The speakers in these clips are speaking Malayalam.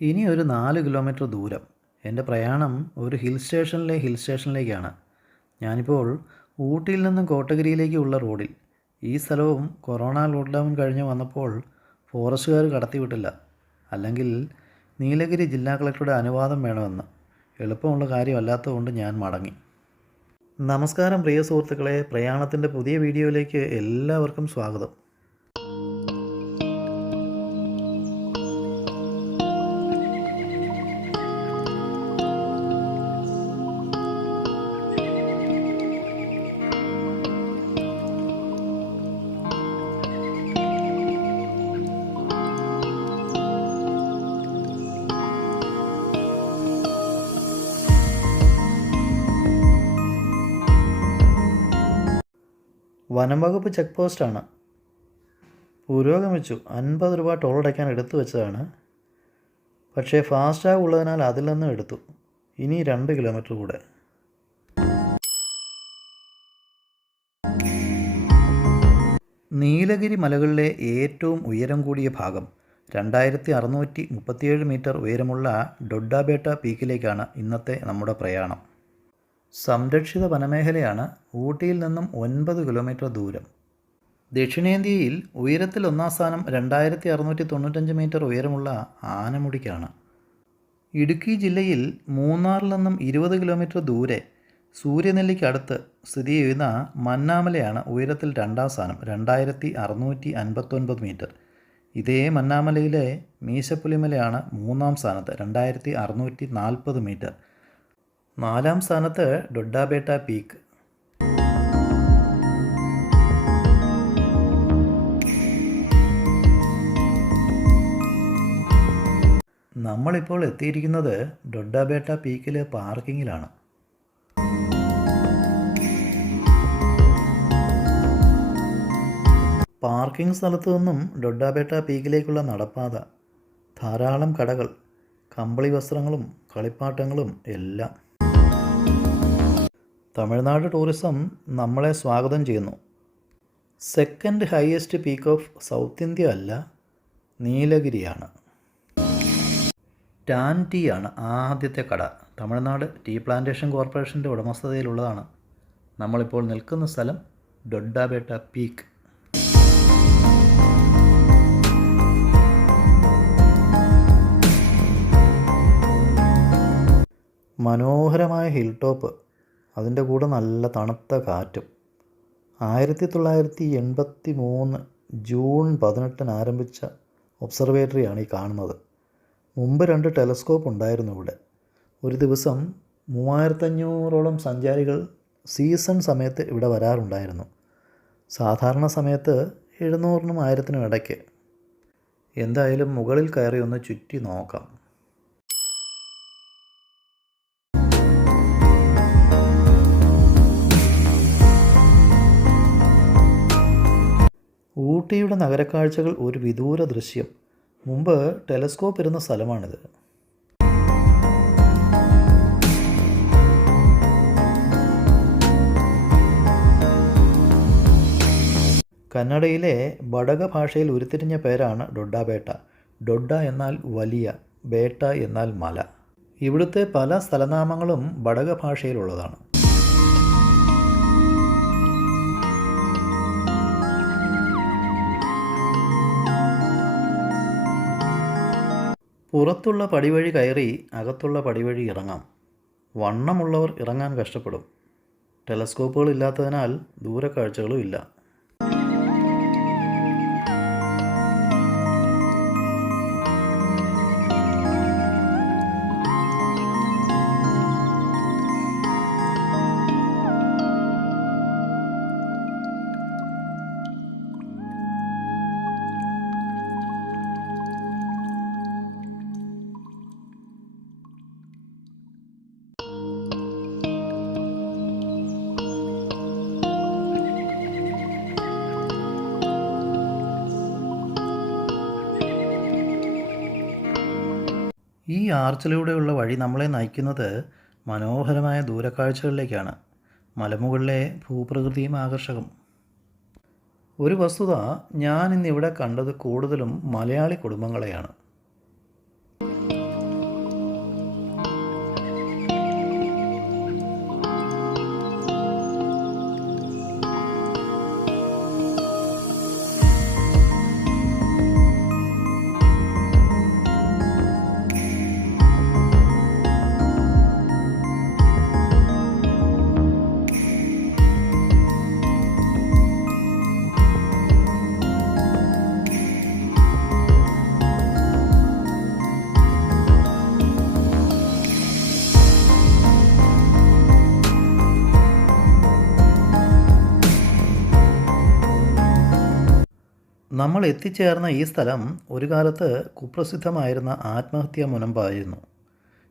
ഇനി ഒരു 4 കിലോമീറ്റർ ദൂരം. എൻ്റെ പ്രയാണം ഒരു ഹിൽ സ്റ്റേഷനിലേക്കാണ്. ഞാനിപ്പോൾ ഊട്ടിയിൽ നിന്നും കോട്ടഗിരിയിലേക്കുള്ള റോഡിൽ. ഈ സ്ഥലവും കൊറോണ ലോക്ക്ഡൗൺ കഴിഞ്ഞ് വന്നപ്പോൾ ഫോറസ്റ്റുകാർ കടത്തിവിട്ടില്ല. അല്ലെങ്കിൽ നീലഗിരി ജില്ലാ കളക്ടറുടെ അനുവാദം വേണമെന്ന്. എളുപ്പമുള്ള കാര്യമല്ലാത്തതുകൊണ്ട് ഞാൻ മടങ്ങി. നമസ്കാരം പ്രിയ സുഹൃത്തുക്കളെ, പ്രയാണത്തിൻ്റെ പുതിയ വീഡിയോയിലേക്ക് എല്ലാവർക്കും സ്വാഗതം. വനം വകുപ്പ് ചെക്ക് പോസ്റ്റാണ്. പുരോഗമിച്ചു. 50 രൂപ ടോൾ അടയ്ക്കാൻ എടുത്തു വെച്ചതാണ്. പക്ഷേ ഫാസ്റ്റാഗ് ഉള്ളതിനാൽ അതിൽ നിന്നും എടുത്തു. ഇനി 2 കിലോമീറ്റർ കൂടെ. നീലഗിരി മലകളിലെ ഏറ്റവും ഉയരം കൂടിയ ഭാഗം 2637 മീറ്റർ ഉയരമുള്ള ഡൊഡ്ഡാബേട്ട പീക്കിലേക്കാണ് ഇന്നത്തെ നമ്മുടെ പ്രയാണം. സംരക്ഷിത വനമേഖലയാണ്. ഊട്ടിയിൽ നിന്നും 9 കിലോമീറ്റർ ദൂരം. ദക്ഷിണേന്ത്യയിൽ ഉയരത്തിൽ ഒന്നാം സ്ഥാനം 2695 മീറ്റർ ഉയരമുള്ള ആനമുടിക്കാണ്. ഇടുക്കി ജില്ലയിൽ മൂന്നാറിൽ നിന്നും 20 കിലോമീറ്റർ ദൂരെ സൂര്യനെല്ലിക്കടുത്ത് സ്ഥിതി ചെയ്യുന്ന മന്നാമലയാണ് ഉയരത്തിൽ 2ാം സ്ഥാനം 2659 മീറ്റർ. ഇതേ മന്നാമലയിലെ മീശപ്പുലിമലയാണ് 3ാം സ്ഥാനത്ത് 2640 മീറ്റർ. 4ാം സ്ഥാനത്ത് ഡൊഡ്ഡാബേട്ട പീക്ക്. നമ്മളിപ്പോൾ എത്തിയിരിക്കുന്നത് ഡൊഡ്ഡാബേട്ട പീക്കിലെ പാർക്കിങ്ങിലാണ്. പാർക്കിംഗ് സ്ഥലത്തു നിന്നും ഡൊഡ്ഡാബേട്ട പീക്കിലേക്കുള്ള നടപ്പാത. ധാരാളം കടകൾ, കമ്പിളി വസ്ത്രങ്ങളും കളിപ്പാട്ടങ്ങളും എല്ലാം. തമിഴ്നാട് ടൂറിസം നമ്മളെ സ്വാഗതം ചെയ്യുന്നു. Second highest peak of south India അല്ല, നീലഗിരിയാണ്. ടാൻ ടീ ആണ് ആദ്യത്തെ കട. തമിഴ്നാട് ടീ പ്ലാന്റേഷൻ കോർപ്പറേഷൻ്റെ ഉടമസ്ഥതയിലുള്ളതാണ്. നമ്മളിപ്പോൾ നിൽക്കുന്ന സ്ഥലം ഡൊഡ്ഡാബേട്ട പീക്ക്. മനോഹരമായ ഹിൽ ടോപ്പ്, അതിൻ്റെ കൂടെ നല്ല തണുത്ത കാറ്റും. 1983 ജൂൺ 18 ആരംഭിച്ച ഒബ്സർവേറ്ററിയാണ് ഈ കാണുന്നത്. മുമ്പ് 2 ടെലസ്കോപ്പ് ഉണ്ടായിരുന്നു ഇവിടെ. ഒരു ദിവസം 3500ഓളം സഞ്ചാരികൾ സീസൺ സമയത്ത് ഇവിടെ വരാറുണ്ടായിരുന്നു. സാധാരണ സമയത്ത് 700നും 1000നും ഇടയ്ക്ക്. എന്തായാലും മുകളിൽ കയറി ഒന്ന് ചുറ്റി നോക്കാം. ഊട്ടിയുടെ നഗരക്കാഴ്ചകൾ ഒരു വിദൂര ദൃശ്യം. മുമ്പ് ടെലസ്കോപ്പ് ഇരുന്ന സ്ഥലമാണിത്. കന്നഡയിലെ ബടക ഭാഷയിൽ ഉരുത്തിരിഞ്ഞ പേരാണ് ഡൊഡ്ഡാബേട്ട. ഡൊഡ്ഡ എന്നാൽ വലിയ, ബേട്ട എന്നാൽ മല. ഇവിടുത്തെ പല സ്ഥലനാമങ്ങളും ബടക ഭാഷയിലുള്ളതാണ്. പുറത്തുള്ള പടിവഴി കയറി അകത്തുള്ള പടിവഴി ഇറങ്ങാം. വണ്ണമുള്ളവർ ഇറങ്ങാൻ കഷ്ടപ്പെടും. ടെലസ്കോപ്പുകൾ ഇല്ലാത്തതിനാൽ ദൂരക്കാഴ്ചകളും ഇല്ല. ഈ ആർച്ചിലൂടെയുള്ള വഴി നമ്മളെ നയിക്കുന്നത് മനോഹരമായ ദൂരക്കാഴ്ചകളിലേക്കാണ്. മലമുകളിലെ ഭൂപ്രകൃതിയും ആകർഷകം. ഒരു വസ്തുത, ഞാൻ ഇന്നിവിടെ കണ്ടത് കൂടുതലും മലയാളി കുടുംബങ്ങളെയാണ്. നമ്മൾ എത്തിച്ചേർന്ന ഈ സ്ഥലം ഒരു കാലത്ത് കുപ്രസിദ്ധമായിരുന്ന ആത്മഹത്യാ മുനമ്പായിരുന്നു.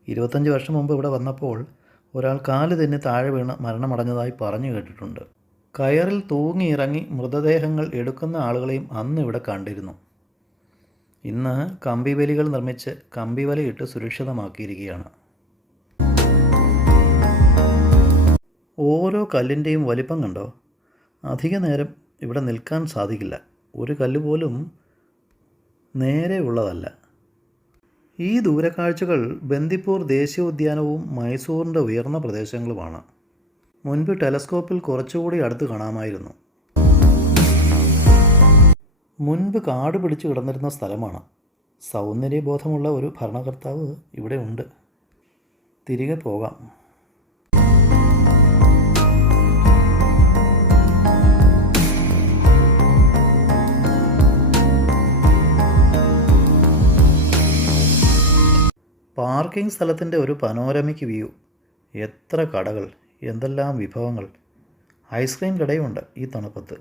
25 വർഷം മുമ്പ് ഇവിടെ വന്നപ്പോൾ ഒരാൾ കാല് തെന്നി താഴെ വീണ് മരണമടഞ്ഞതായി പറഞ്ഞു കേട്ടിട്ടുണ്ട്. കയറിൽ തൂങ്ങിയിറങ്ങി മൃതദേഹങ്ങൾ എടുക്കുന്ന ആളുകളെയും അന്ന് ഇവിടെ കണ്ടിരുന്നു. ഇന്ന് കമ്പിവേലികൾ നിർമ്മിച്ച് കമ്പിവലയിട്ട് സുരക്ഷിതമാക്കിയിരിക്കുകയാണ്. ഓരോ കല്ലിൻ്റെയും വലിപ്പം കണ്ടോ? അധിക നേരം ഇവിടെ നിൽക്കാൻ സാധിക്കില്ല. ഒരു കല്ല് പോലും നേരെ ഉള്ളതല്ല. ഈ ദൂരക്കാഴ്ചകൾ ബന്ദിപ്പൂർ ദേശീയോദ്യാനവും മൈസൂറിൻ്റെ ഉയർന്ന പ്രദേശങ്ങളുമാണ്. മുൻപ് ടെലസ്കോപ്പിൽ കുറച്ചുകൂടി അടുത്ത് കാണാമായിരുന്നു. മുൻപ് കാട് പിടിച്ചു കിടന്നിരുന്ന സ്ഥലമാണ്. സൗന്ദര്യബോധമുള്ള ഒരു ഭരണകർത്താവ് ഇവിടെ ഉണ്ട്. തിരികെ പോകാം. പാർക്കിംഗ് സ്ഥലത്തിൻ്റെ ഒരു പനോരമിക് വ്യൂ. എത്ര കടകൾ, എന്തെല്ലാം വിഭവങ്ങൾ. ഐസ്ക്രീം കടയുമുണ്ട് ഈ തണുപ്പത്ത്.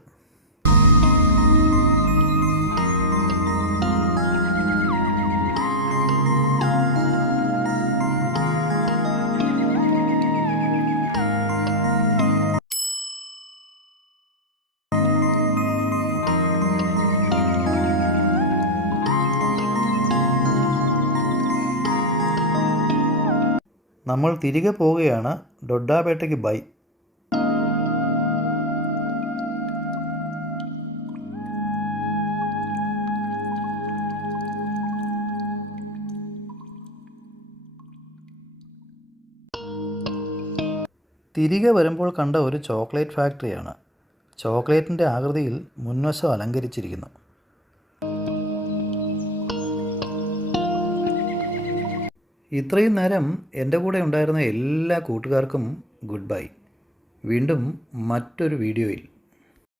നമ്മൾ തിരികെ പോവുകയാണ്. ഡൊഡ്ഡാപേട്ടയ്ക്ക് ബൈ. തിരികെ വരുമ്പോൾ കണ്ട ഒരു ചോക്ലേറ്റ് ഫാക്ടറിയാണ്. ചോക്ലേറ്റിൻ്റെ ആകൃതിയിൽ മുൻവശം അലങ്കരിച്ചിരിക്കുന്നു. ഇത്രയും നേരം എൻ്റെ കൂടെ ഉണ്ടായിരുന്ന എല്ലാ കൂട്ടുകാർക്കും ഗുഡ് ബൈ. വീണ്ടും മറ്റൊരു വീഡിയോയിൽ.